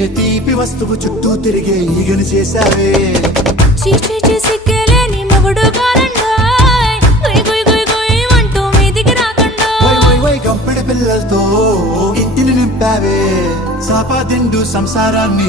ఏ తీపి వస్తువు చుట్టూ తిరిగే ఈగను చేశావే. చీచి చేసి కేలేని మొగుడు గారండాయ్, గుయ్ గుయ్ గుయ్ గుయ్ అంటూ మీదికి రాకుండా గంపెడి పిల్లలతో ఇంటిని నింపావే. సాపా దిండు సంసారాన్ని